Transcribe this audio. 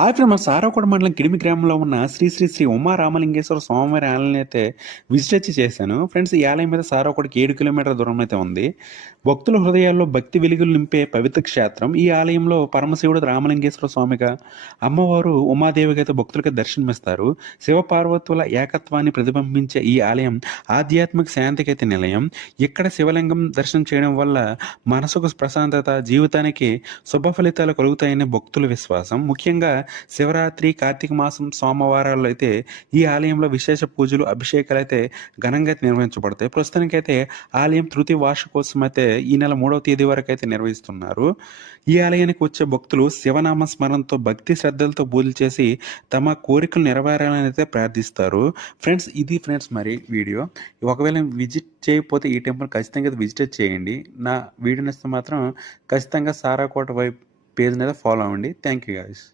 Hi friends, మన సారాకోట మండలం కిడిమి గ్రామంలో ఉన్న శ్రీ శ్రీ శ్రీ ఉమా రామలింగేశ్వర స్వామివారి ఆలయాన్ని అయితే విజిట్ వచ్చి చేశాను. ఫ్రెండ్స్, ఈ ఆలయం మీద సారాకోటకి 7 కిలోమీటర్ల దూరం అయితే ఉంది. భక్తుల హృదయాల్లో భక్తి వెలుగులు నింపే పవిత్ర క్షేత్రం. ఈ ఆలయంలో పరమశివుడు రామలింగేశ్వర స్వామిగా, అమ్మవారు ఉమాదేవిగా అయితే భక్తులకి దర్శనమిస్తారు. శివ పార్వతుల ఏకత్వాన్ని ప్రతిబింబించే ఈ ఆలయం ఆధ్యాత్మిక శాంతికి అయితే నిలయం. ఇక్కడ శివలింగం దర్శనం చేయడం వల్ల మనసుకు ప్రశాంతత, జీవితానికి శుభ ఫలితాలు కలుగుతాయని భక్తుల విశ్వాసం. ముఖ్యంగా శివరాత్రి, కార్తీక మాసం సోమవారాల్లో అయితే ఈ ఆలయంలో విశేష పూజలు, అభిషేకాలు అయితే ఘనంగా అయితే నిర్వహించబడతాయి. ప్రస్తుతానికైతే ఆలయం తృతీయ వార్షికోత్సవం అయితే ఈ నెల 3వ తేదీ వరకు అయితే నిర్వహిస్తున్నారు. ఈ ఆలయానికి వచ్చే భక్తులు శివనామ స్మరణతో భక్తి శ్రద్ధలతో పూజలు చేసి తమ కోరికలు నెరవేరాలని అయితే ప్రార్థిస్తారు. ఫ్రెండ్స్, ఇది ఫ్రెండ్స్ మరి వీడియో. ఒకవేళ విజిట్ చేయకపోతే ఈ టెంపుల్ ఖచ్చితంగా విజిట్ చేయండి. నా వీడియో నచ్చితే మాత్రం ఖచ్చితంగా సారాకోట వైపు పేజ్ని అయితే ఫాలో అవ్వండి. Thank you guys.